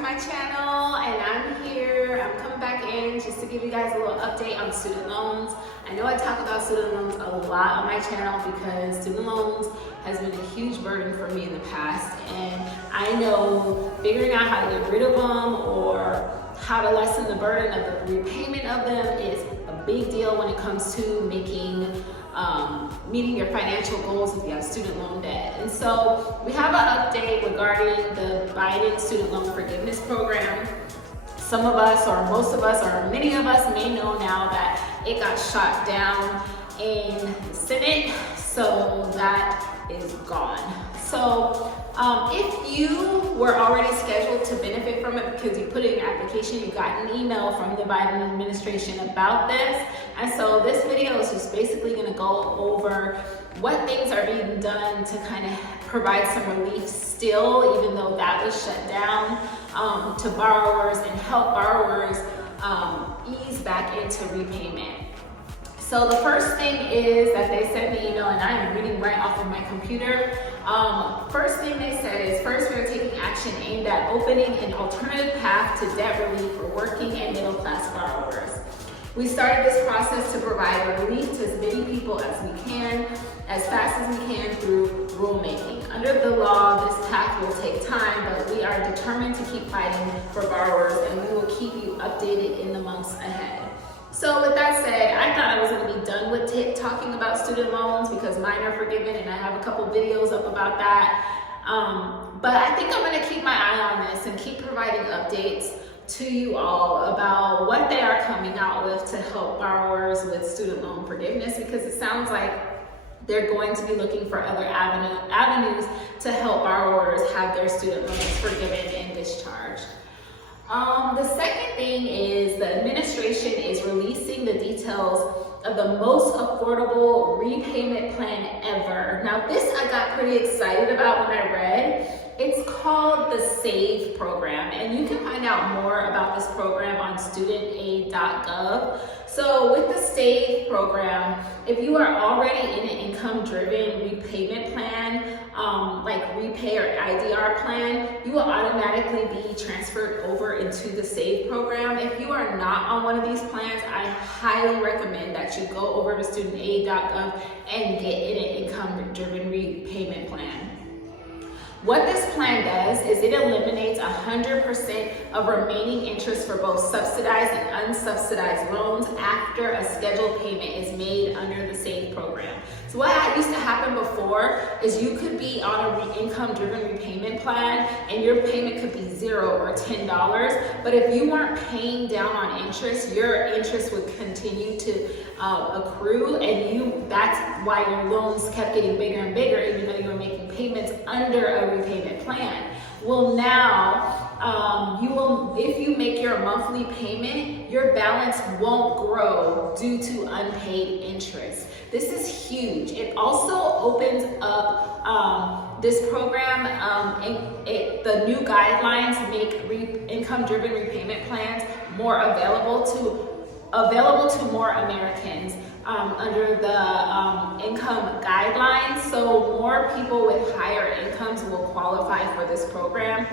to my channel, and I'm here. I'm coming back in just to give you guys a little update on student loans. I know I talk about student loans a lot on my channel because student loans has been a huge burden for me in the past, and I know figuring out how to get rid of them or how to lessen the burden of the repayment of them is a big deal when it comes to meeting your financial goals if you have student loan debt. And so we have an update regarding the Biden student loan forgiveness program. Some of us, or most of us, or many of us may know now that it got shot down in the Senate, so that is gone. So if you were already scheduled to benefit from it because you put in your application, you got an email from the Biden administration about this. And so this video is just basically gonna go over what things are being done to kind of provide some relief still, even though that was shut down, to borrowers and help borrowers ease back into repayment. So the first thing is that they sent the email, and I am reading right off of my computer. First thing they said is, first, we are taking action aimed at opening an alternative path to debt relief for working and middle class borrowers. We started this process to provide relief to as many people as we can, as fast as we can through rulemaking. Under the law, this path will take time, but we are determined to keep fighting for borrowers, and we will keep you updated in the months ahead. So with that said, I thought I was going to be done with talking about student loans because mine are forgiven, and I have a couple videos up about that. But I think I'm going to keep my eye on this and keep providing updates to you all about what they are coming out with to help borrowers with student loan forgiveness, because it sounds like they're going to be looking for other avenues to help borrowers have their student loans forgiven and discharged. The second thing is the administration is releasing the details of the most affordable repayment plan ever. Now this I got pretty excited about when I read. It's called the SAVE program, and you can find out more about this program on studentaid.gov. So with the SAVE program, if you are already in an income-driven repayment plan, like REPAY or IDR plan, you will automatically be transferred over into the SAVE program. If you are not on one of these plans, I highly recommend that you go over to studentaid.gov and get in an income-driven repayment plan. What this plan does is it eliminates 100% of remaining interest for both subsidized and unsubsidized loans after a scheduled payment is made under the SAVE program. So what used to happen before is you could be on an income-driven repayment plan and your payment could be $0 or $10, but if you weren't paying down on interest, your interest would continue to accrue, and that's why your loans kept getting bigger and bigger even though you were making payments under a repayment plan. Well, now if you make your monthly payment, your balance won't grow due to unpaid interest. This is huge. It also opens up this program, the new guidelines make income-driven repayment plans more available to more Americans under the income guidelines. So more people with higher incomes will qualify for this program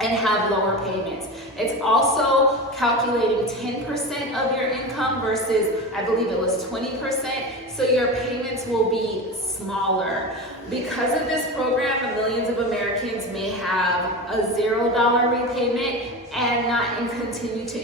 and have lower payments. It's also calculating 10% of your income versus, I believe it was 20%, so your payments will be smaller. Because of this program, millions of Americans may have a $0 repayment and not continue to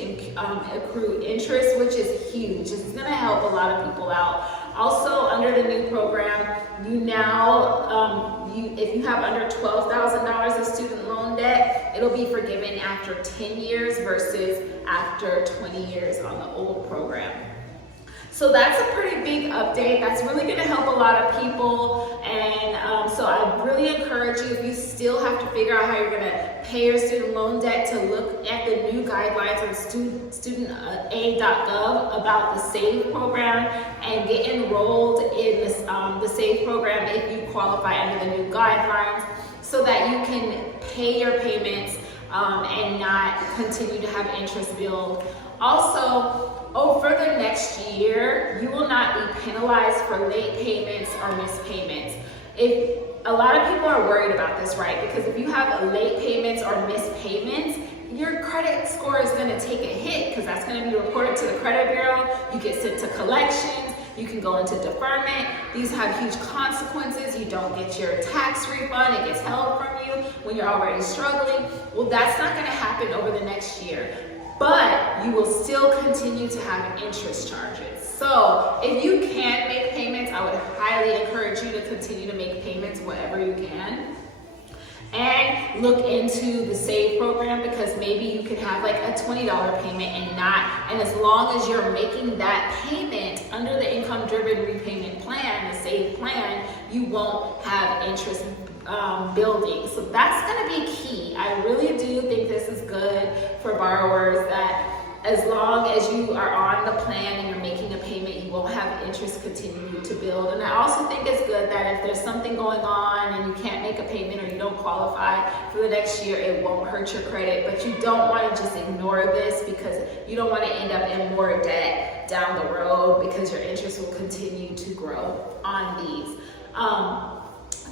accrue interest, which is huge. It's gonna help a lot of people out. Also, under the new program, you now, if you have under $12,000 of student loan debt, it'll be forgiven after 10 years versus after 20 years on the old program. So that's a pretty big update. That's really gonna help a lot of people. And so I really encourage you, if you still have to figure out how you're gonna pay your student loan debt, to look at the new guidelines on studentaid.gov about the SAVE program and get enrolled in this, the SAVE program if you qualify under the new guidelines, so that you can pay your payments and not continue to have interest build. Also, over the next year, you will not be penalized for late payments or missed payments. A lot of people are worried about this, right? Because if you have late payments or missed payments, your credit score is going to take a hit because that's going to be reported to the credit bureau. You get sent to collections. You can go into deferment. These have huge consequences. You don't get your tax refund. It gets held from you when you're already struggling. Well, that's not going to happen over the next year, but you will still continue to have interest charges. So if you can make payments, I would highly encourage you to continue to make payments wherever you can. And look into the SAVE program, because maybe you could have like a $20 payment and as long as you're making that payment under the income-driven repayment plan, the SAVE plan, you won't have interest building. So that's going to be key. I really do think this is good for borrowers, that as long as you are on the plan and you're making a payment, you won't have interest continue to build. And I also think it's good that if there's something going on and you can't make a payment or you don't qualify for the next year, it won't hurt your credit. But you don't want to just ignore this, because you don't want to end up in more debt down the road, because your interest will continue to grow on these.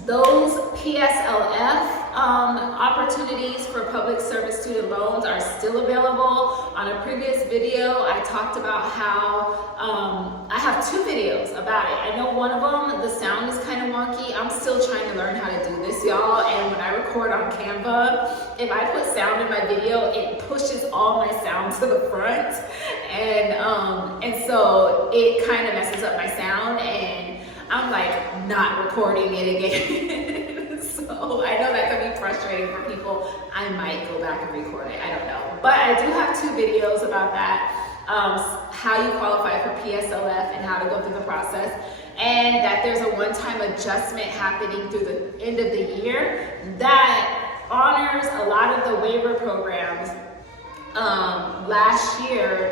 Those PSLF opportunities for public service student loans are still available. On a previous video, I talked about how I have 2 videos about it. I know one of them, the sound is kind of wonky. I'm still trying to learn how to do this, y'all. And when I record on Canva, if I put sound in my video, it pushes all my sound to the front. And so it kind of messes up my sound, and I'm like not recording it again. So I know that can be frustrating for people. I might go back and record it, I don't know. But I do have 2 videos about that, how you qualify for PSLF and how to go through the process, and that there's a one-time adjustment happening through the end of the year that honors a lot of the waiver programs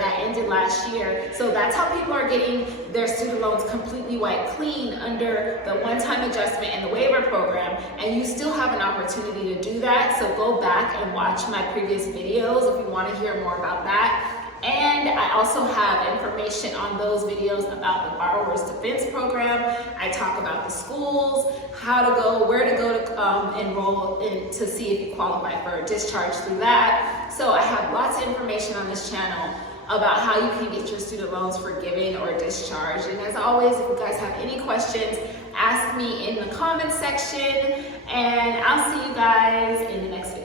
that ended last year. So that's how people are getting their student loans completely wiped clean under the one-time adjustment and the waiver program. And you still have an opportunity to do that. So go back and watch my previous videos if you want to hear more about that. And I also have information on those videos about the Borrower's Defense Program. I talk about the schools, how to go, where to go to enroll in to see if you qualify for a discharge through that. So I have lots of information on this channel about how you can get your student loans forgiven or discharged. And as always, if you guys have any questions, ask me in the comment section, and I'll see you guys in the next video.